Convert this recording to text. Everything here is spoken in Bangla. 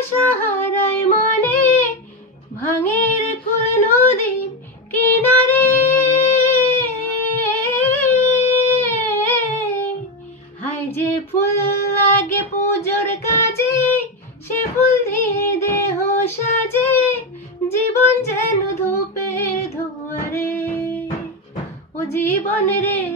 আশা হারায় মনে, ভাঙের ফুল নদীর কিনারে। হায় যে ফুল লাগে পুজোর কাজে, সে ফুল দিয়ে দেহ সাজে, জীবন যেন ধূপের ধোয়ারে। ও জীবন রে